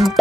What's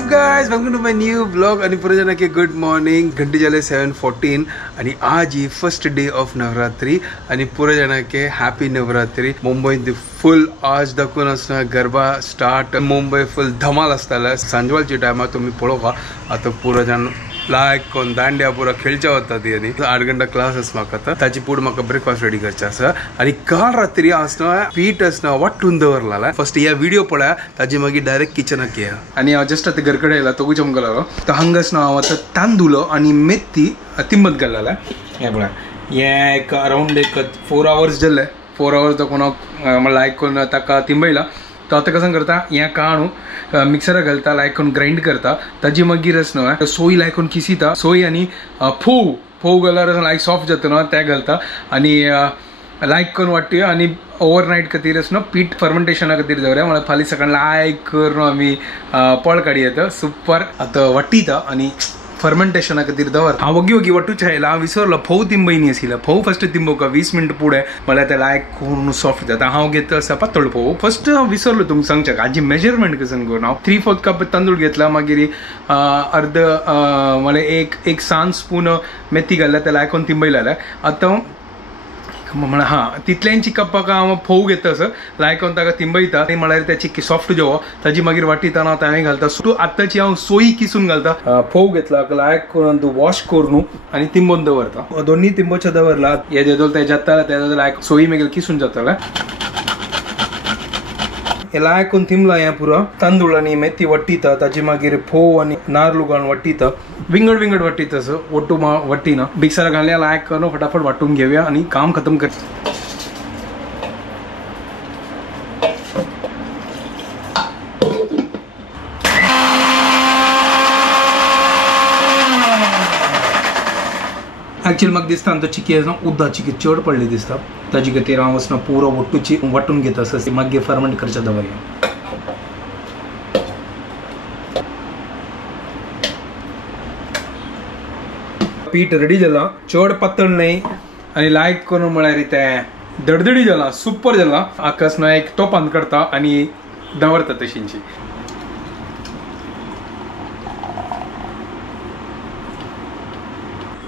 up guys, welcome to my new vlog आणि पुरे जना के गुड मॉर्निंग. घंटी झाले 7:14 आणि आज ही फर्स्ट डे ऑफ नवरात्री आणि पुरे जना के हॅपी नवरात्री. मुंबईत फुल आज दाखवून असणार गरबा स्टार्ट. मुंबई फुल धमाल असताना सांजवालची टायमार तुम्ही पळोवा आता पुरे जण लायक कोण दांड्या पुरा खेळच्या होता ती आणि 8 घंटा क्लास आस म्हाका ताची पुढे म्हाका ब्रेकफास्ट रेडी करचे आसा आणि काल रात्री असना पीठ असना वाटून दवरला. फर्स्ट या व्हिडिओ पळया ताजी मागीर डायरेक्ट किचनाक या आणि हांव जस्ट आता घरकडे येयला तो चमको लागलो. तर हांगासना हांव आतां तांदूळ आणि मेथी तिंबत घालला. हे पळय हे एक अराउंड एक 4 आवर्स जाले. 4 आवर्स दाखोवन हांव लायक करून ताका तिंबयला. तो आता कसं करता हें काणू मिक्सराक घालता लायक करून ग्राइंड करता. ताजी मागीर न्हू सोय लायक करून किसिता. सोय आनी फोव घाल्यार लायक सॉफ्ट जाता न्हू तें घालता आणि लायक करून वाटूया आणि ओवरनायट खातीर न्हू पीठ फर्मेंटेशना खातीर दवरया. म्हळ्यार फाल्यां सकाळी लायक करून आमी पळ काडी येता सुपर आतां वाटिता आणि फर्मेंटेशना खातीर दवर. हांव वगी वाटूचे आयला. हांव विसरलो फोव तिंबयनी आशिल्लो. फोव फर्स्ट तिंबोवका 20 मिनट पुढे म्हळ्यार ते लायक करून सॉफ्ट जाता. हांव घेता आसा पातळ फोव. फर्स्ट हांव विसरलो तुमकां सांगचें हाजी मेजरमेंट कसं करून हांव 3/4 कप तांदूळ घेतला. मागीर अर्द म्हळ्यार एक सान स्पून मेथी घालल्या ते लायक करून तिंबयला. आतां म्हळ्यार हां तितल्यांची कपाक हांव फोव घेता असं लायक करून ताका तिंबयता. म्हळ्यार त्याची सॉफ्ट जेवो ताजी मागीर वाटिताना हांवें घालता. सो आतांची हांव सोयी किसून घालता. फोव घेतला लायक करून वॉश करून आणि तिंबोवन दवरता. दोन्ही तिंबोवचे दवरला. हे जेदोल ते जाताले ते लायक सोयी मागीर किसून जाताले. हे लायक करून तिंबला हें पुरो तांदूळ आणि मेथी वाटिता. ताजी मागीर फोव आणि नारळ घालून वाटिता. विंगड वाटिता असं ओटू वाटिना. मिक्सर घालया लायक करून फटाफट वाटून घेऊया आणि काम खतम कर. ॲक्च्युअली म्हाका दिसता तो चिकी उद्दा चिकी चड पडली दिसता. ताजी खातीर हांव वचना पुरो ओटूची वाटून घेता असं मागीर फर्मेंट करचें दवरया. पीठ रेडी जाला. चड पातळ नाही आणि लायक करून म्हळ्यार तें दडदडी जाला. सुपर जाला. आकाश न्हू एक तोपान करता आणि दवरता तशींची.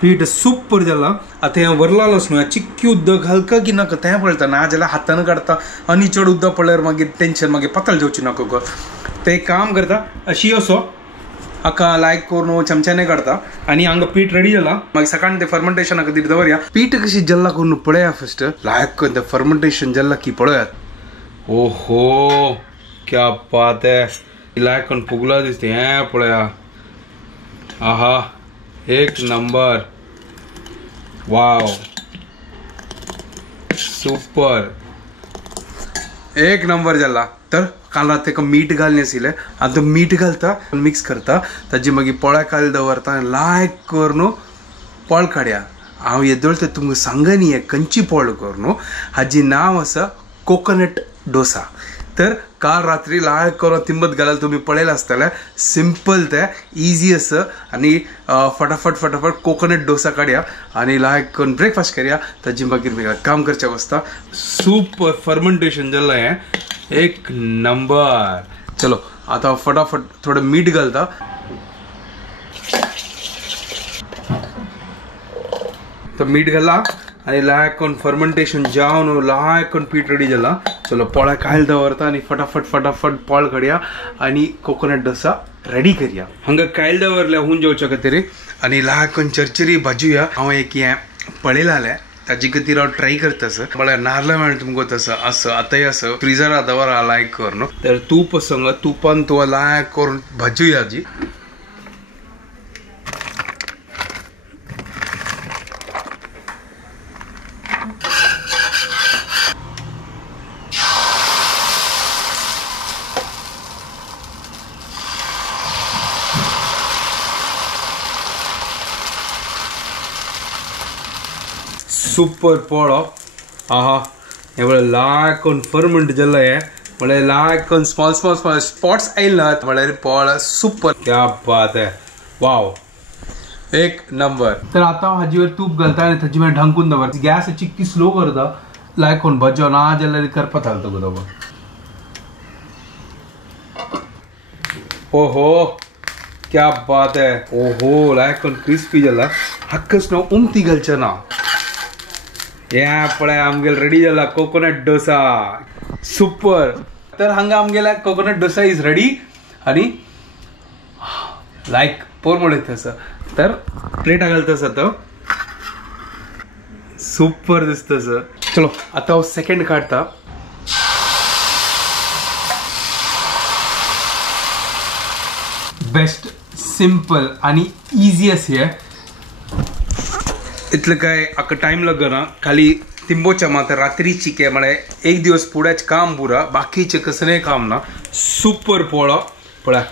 पीठ सुपर जाला. आता हें वरलालोच न्हू चिक्की उदक घालका की नाका तें पळयता. ना जाल्यार हातान काडटा आनी चड उदक पडल्यार मागीर टेन्शन मागीर पातळ जेवची नाका गो. ते काम करता अशी असो हाका लायक करून चमच्याने काढता आणि हांगा पीठ रेडी जाला. मागीर सकाळी ते फर्मेंटेशना खातीर दवरया. पीठ कशी जल्ला करून पळया फर्स्ट लायक करून ते फर्मेंटेशन जल्ला की पळयात. ओहो क्या बात है. लायक करून फुगला दिसते. हें पळया आहा एक नंबर. वाव सुपर एक नंबर जाला. तर काल रात्री मीठ घालने आशिल्लें. आतां मीठ घालता मिक्स करता. ताजी मागीर पोळ्या काल दवरता लायक करून पोळ काडया. हांव येदोळ ते तुमकां सांगा न्ही हे खंयची पोळ करून. हाजी नांव आसा कोकोनट डोसा. तर काल रात्री लायक करून तिंबत घालायला तुम्ही पळयला आसतलें. सिंपल ते इजी असं आणि फटाफट कोकोनट डोसा काडया आणि लायक करून ब्रेकफास्ट करया. ताजी मागीर काम करचें वचता. सुपर फर्मेंटेशन जाल्लें हें एक नंबर. चलो आता फटाफट थोडं मीठ घालता. तर मीठ घाला आणि लायक करून फर्मेंटेशन जावन लायक करून पीठ रेडी जाला. चलो पोळ्या कायल दवरता आणि फटाफट पोळ काडया आणि कोकोनट डोसा रेडी करया. हांगा कायल दवरल्या हुन जेवच्या खातीर आणि लायक करून चरचरी भाजूया. हांव एक हें पळयलालें ताजी खातीर हांव ट्राय करता सर. म्हळ्यार नारळ मेळटा तुमकां तसं असं आतांय असं फ्रिजरात दवरा लायक करून. तर तूप संग तुपान तो लायक करून भाजूया जी. सुपर पोळो आहा हे म्हळ्यार लायक करून फर्मेंट जाल्लें हें म्हळ्यार लायक करून स्मॉल स्पॉट्स आयला म्हळ्यार पोळ सुपर. क्या बात है. वाव एक नंबर. तर आता हाजीवर तूप घालता आणि ताजी मागीर ढांकून दवरता. गॅस चिक्की स्लो करता लायक कोण बजो ना जाल्यार करपा घालता गो दोगो ओहो क्या बात है ओहो लायक कोण क्रिस्पी जाला हक्कस ना उमती घालचे ना या पळय आमगेल रेडी जाला कोकोनट डोसा सुपर तर हांगा आमगेला कोकोनट डोसा इज रेडी आणि लायक पोर म्हणत तसं तर प्लेट घालता तसं तो सुपर दिसतं सर चलो आता हांव सेकंड काढता बेस्ट सिंपल आणि इझीएस्ट हे इतलं काय आका टाइम लागना खाली तिंबोच्या मात रात्रीची के म्हळे एक दिवस पुढेच काम पुरा बाकीचे कसले काम ना सुपर पोळो पळा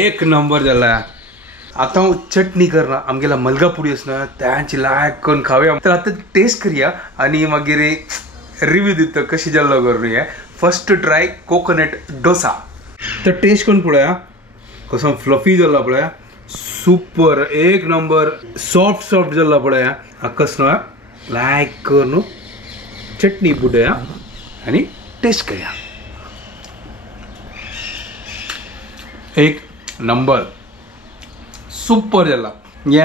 एक नंबर जाला आता हांव चटणी करना आमगेला मलगा पुडी आसना त्यांची लायक करून खावया तर आता टेस्ट करूया आणि मागीर रिव्यू दिता कशी जाल्लो करून हे फर्स्ट ट्राय कोकोनट डोसा तर टेस्ट करून पळया कसो फ्लफी जाला पळया सुपर एक नंबर सॉफ्ट सॉफ्ट जाला पळया कसो लायक करून चटणी बुडया आणि टेस्ट करूया एक नंबर सुपर जाला ये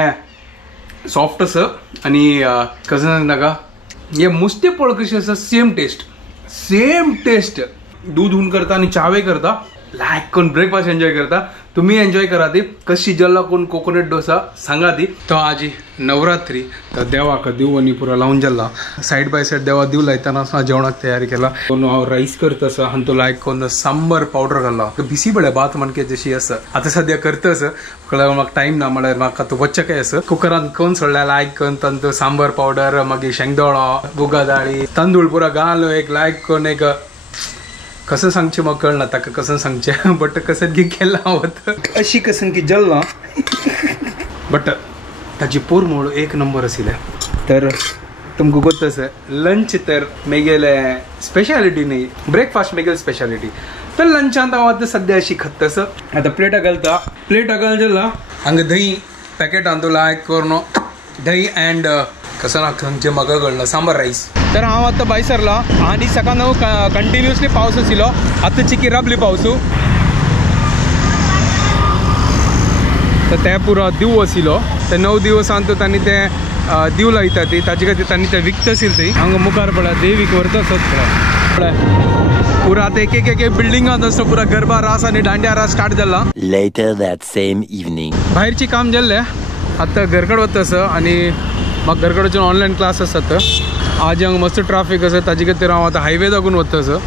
सॉफ्ट असं आणि कसं सांगता का हे मुस्ते पळ कशी असं सेम टेस्ट दूध होऊन करता आणि चावे करता लायक करून ब्रेकफास्ट एन्जॉय करता तुम्ही एन्जॉय करा ती कशी जल्ला कोण कोकोनट डोसा सांगा ती तो आजी नवरात्री तर देवाक दिव आणि पुरा लावून जल्ला साईड बाय साईड देवा दिव लायतना जेवणाक तयारी केला हांव राईस करता असं आणि तो लायक कोण सांबर पावडर घालला बिसी बळे भात म्हणके जशी असं आता सध्या करता असं कळ्ळें म्हाका टाइम ना म्हळ्यार म्हाका तो वच्चे काय असं कुकरान कोण सोडल्या लायक करून तांतो सांबर पावडर मागीर शेंगदाळो मुगा दाळी तांदूळ पुरा घाल एक लायक कोण एक कसं सांगचे म्हाका कळना ताका कसं सांगचे बट कसं की केला आवत अशी कसं की जल्ला बट ताची पोर मोळ एक नंबर आशिल्ले तर तुमकां गोत लंच तर मेगेले स्पेशालिटी न्ही ब्रेकफास्ट मेगेल स्पेशालिटी तर लंचांत हांव आतां सद्या अशी खत आतां प्लेटा घालता प्लेटा घाल जाल्यार हांगा दही पॅकेट आणतो लायक करून दही अँड कसं ना खंयचे म्हाका कळना सांबार राईस तर हांव आतां भायर सरला आनी सकाळ न्हू कंटिन्युअसली पावस आशिल्लो आतां चिकी राबली पावसू तर ते पुरो दिव आशिल्लो ते 9 दिवसांत तांणी ते दिव लायता ती ताजे खातीर तांणी ते विकता आशिल्ली ती हांगा मुखार पळय देवीक व्हरता आसत पळय पुरा आतां एक एक बिल्डिंगांत असो पुरा गरबा रास आनी दांडिया रास स्टार्ट जाला लेटर दॅट सेम इवनिंग भायरची काम जाल्ले आतां घरकड वता असं आनी म्हाका घरकड वचून ऑनलायन क्लास आसात आज हांगा मस्त ट्राफीक आसा ताजे खातीर हांव आतां हायवे दाखून वता असं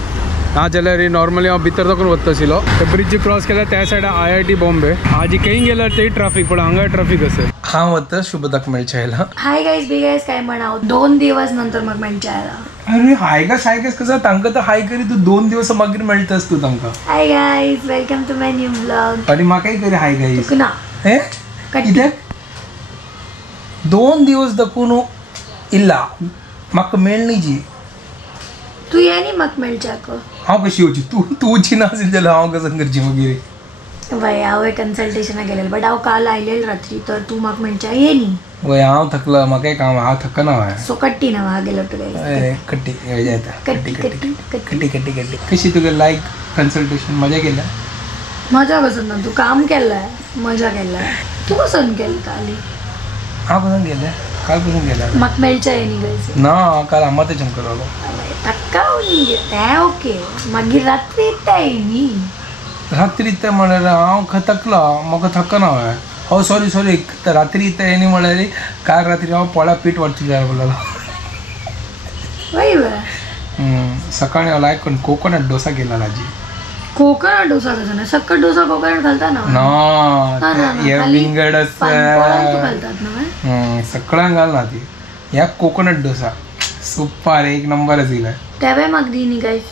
ना जाल्यार नॉर्मली हांव भितर दाखून वता आशिल्लो ते ब्रिज क्रॉस केल्यार त्या सायडा IIT बॉम्बे आज खंय गेल्यार तेय ट्राफीक पण हांगा ट्राफीक आसा हांव वता शुभदाक मेळचे आयला हाय गाइस बी गाइस काय म्हणाव 2 दिवस नंतर म्हाका मेळचे आयला अरे हाय गाइस कसं तांकां तर हाय करी तू 2 दिवस मागीर मेळटास तू तांकां hi guys welcome to my new vlog आनी म्हाकाय करी हाय गाइस ना हे कित्याक 2 दिवस दाखून इल्ला म्हाका मेळनी जी तू ये न्ही म्हाका मेळच्याक हांव कशी येवची तू वची नाशिल्ली जाल्यार हांव कसं करची मागीर वय हांव कन्सल्टेशना गेलेले बट हांव काल आयलेले रात्री तर तू म्हाका मेळच्या ये न्ही वय हांव थकला म्हाकाय काम हांव थकना हय सो कट्टी ना हांव गेलो तुगे अरे कट्टी येता कट्टी कट्टी कट्टी कट्टी कट्टी कशी तुका लायक कन्सल्टेशन मजा केल्या मजा कसं ना तू काम केलाय मजा केलाय तू कसं केलं काल हांव कसं गेलें काल कसं गेलें म्हाका मेळच्या ये न्ही गयस ना काल आमातेच्यान करलो तक्का तें ओके मागीर रात्री येता न्ही रात्री ते म्हळ्यार हांव थकला म्हाका थकना हय हो सॉरी रात्री ते न्ही म्हळ्यार काल रात्री हांव पोळ्या पीठ वाटची जाय बोललो वय वय सकाळी हांव लायक करून कोकोनट डोसा केला आजी कोकोनट डोसा कसं ना सक्कट डोसा कोकोनट घालता ना हे विंगड घालतात ना सगळ्यांक घालना ती ह्या कोकोनट डोसा सुपर एक नंबर आशिल्ले तेवे म्हाका दी न्ही गायस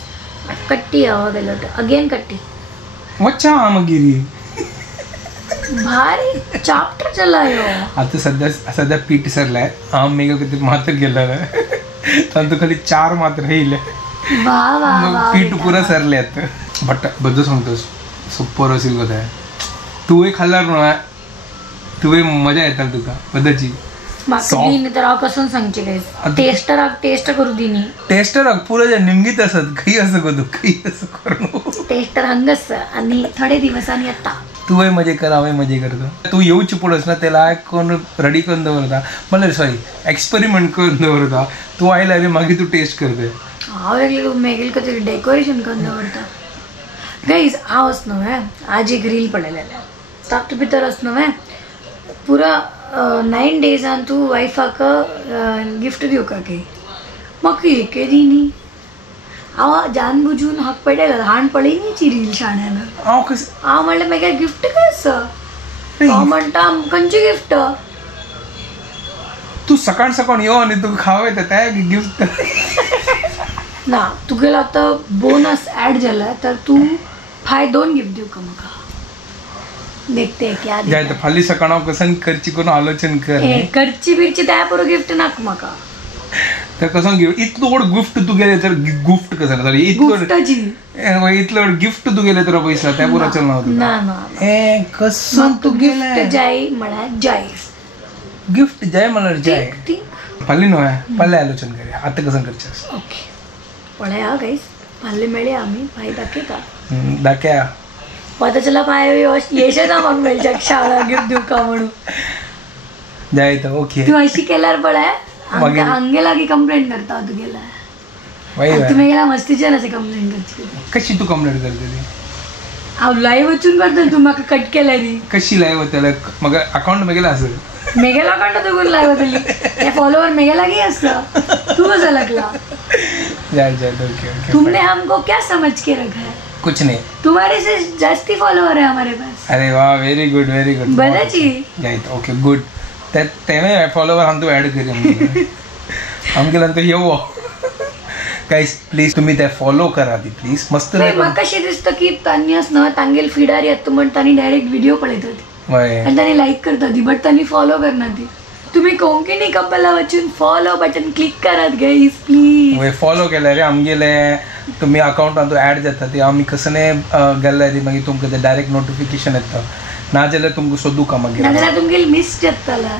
कट्टी हवा गेलो अगेन कट्टी वच्चा मागिरी भारी चाप्टर चला ह्यो आता सध्या पीठ सरलाय हांव मेघ किती मात्र गेलेले तातूंत खाली 4 मात्र येयले वा वा पीठ पुरा सरले आता बट बद्दल सांगतोस सुपर आशिल्लो गो ते तुवें खाल्ल्यार न्हू तुवें मजा येता तुका बद्दची म्हाका तर हांव कसून सांगचे गायस टेस्ट करू दिनी टेस्टर पुरो निमगीत असत खंय असं करू खंय असं करू टेस्टर हंगस आणि थोडे दिवसांनी येता तूय मजे कर हांवें मजे करता तू येवची पडस ना त्याला कोण रेडी करून दवरता म्हणल्यार सॉरी एक्सपेरिमेंट करून दवरता तू आयला रे मागीर तू टेस्ट करते हांव वेगळे मेगेल तरी डेकोरेशन करून दवरता गाईज हांव असनो आज एक रील पडलेलें तातूंत भितर असनो पुरा 9 डेजान तूं वायफाक गिफ्ट दिवका की म्हाका एके दिनी हांव जान बुजून हाक पडलेलो हाण पळयनीची रील शाण्यान हांव म्हणलें म्हागे गिफ्ट काय आसा हांव म्हणटा खंयची गिफ्ट तू सकाळ यो आनी तुका खावं येता त्या गिफ्ट ना तुगेलो आतां बोनस ऍड जाला तर तूं फाय 2 गिफ्ट दिवका म्हाका देखते क्या जाय तर फाली सकाळ हांव कसन करची करून आलोचन कर करची बिरची त्या पुरो गिफ्ट नाक म्हाका तर कसं गिफ्ट इतलो व्हड गिफ्ट तू गेले तर गिफ्ट कसं जालें इतलो गिफ्ट तू गेले तर पयसा त्या पुरा चलना ना ना कसं तू गिफ्ट जाय म्हळ्यार जाय गिफ्ट जाय म्हळ्यार जाय फाली न्हय फाल्यां आलोचन करूया आतां कसं करचें ओके पळया गाईस फाल्यां मेळया आमी फाय दाखयता दाखया पताच्याला पाय येशेच म्हाका मेळच्या शाळा गिफ्ट दिवका म्हणून जाय तर ओके तू अशी केल्यार पळय हांगे लागी कंप्लेंट करता तुगेला तुम्ही गेला मस्तीच्यान असे कंप्लेंट करची कशी तू कंप्लेंट करतली हांव लाईव्ह वचून करतले तू म्हाका कट केल्या री कशी लाईव्ह वतले म्हाका अकाउंट मेगेला आसत मेगेला अकाउंट तुगून लाईव्ह वतली ते फॉलोवर मेगे लागी आसता तू कसं लगला जाय जाय ओके ओके तुमने हमको क्या समझ के रखा है कुछ नहीं तुम्हारे से जास्ती फॉलोवर है हमारे पास अरे वाह वेरी गुड बराची जाय ओके गुड तेव्हा फॉलोवर हम तू ऍड करी आमगेला तो येवो गाइस प्लीज तुम्ही ते फॉलो करा ती प्लीज मस्त म्हाका अशें दिसता की तांणी आसना तांगेल फिडार येता म्हण तांणी डायरेक्ट व्हिडिओ पळयतात आनी तांणी लायक करता ती बट तांणी फॉलो करना ती तुम्ही कोंकणी कपला वचून फॉलो बटन क्लिक करात गाइस प्लीज फॉलो केल्यार आमगेले तुम्ही अकाउंटान तो ऍड जाता ती आमी कसने गेल्यार मागीर तुमकां ते डायरेक्ट नोटिफिकेशन येता ना जाल्यार तुमकां सोदूका मागीर नाजाल्यार तुमगेल मिस जातला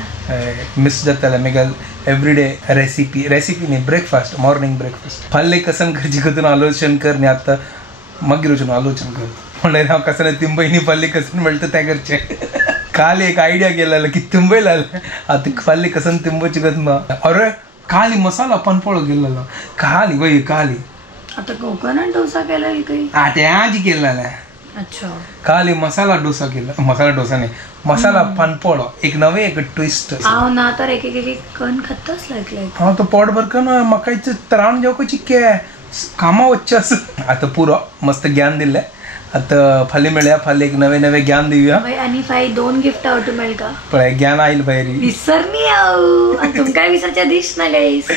मिस जातले मागीर एवरीडे रेसिपी न्ही ब्रेकफास्ट मॉर्निंग ब्रेकफास्ट फाल्यां कसन करची करून आलोचन कर न्ही आतां मागीर वचून आलोचन कर म्हणल्यार हांव कसन तिंबयनी फाल्यां कसन मेळटा तें करचें काल एक आयडिया गेलेलो की तिंबय लायले आतां फाल्यां कसन तिंबोची गत ना अरे काली मसाला पनपळो गेल्लो काली वय काली आता कोकोनट डोसा केला काही आता आजी केलेला अच्छा काली मसाला डोसा केला मसाला डोसा नाही मसाला पनपळो एक नवे एक ट्विस्ट हांव ना तर एक एक एक कण खाताच लागले हांव तो पोट भरकन म्हाका त्राण जेवपाची के कामा वच्चेस आता पुरो मस्त ज्ञान दिले आता फाल्यां मेळया फाल्यां एक नवे नवे ज्ञान दिवया आनी फाय 2 गिफ्ट आवट मेळका पळय ज्ञान आयल भायर विसरनी हांव तुमकां विसरच्या दिस ना गाइस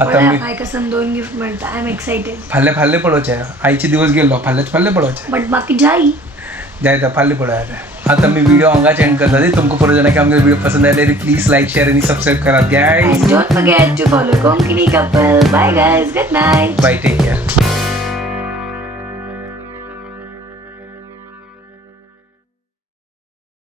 आता फाय कसन 2 गिफ्ट मेळटा आय एम एक्साइटेड फाल्यां पळोवचे आयचे दिवस गेलो फाल्यां पळोवचे बट बाकी जाय तर फाल्यां पळोवया आता मी वीडियो हांगाच एंड करता तुमकां पुरो जाणां की आमगे वीडियो पसंद आयले प्लीज लाइक शेयर आनी सब्सक्राइब करात guys don't forget to follow Konkani couple bye guys good night bye take care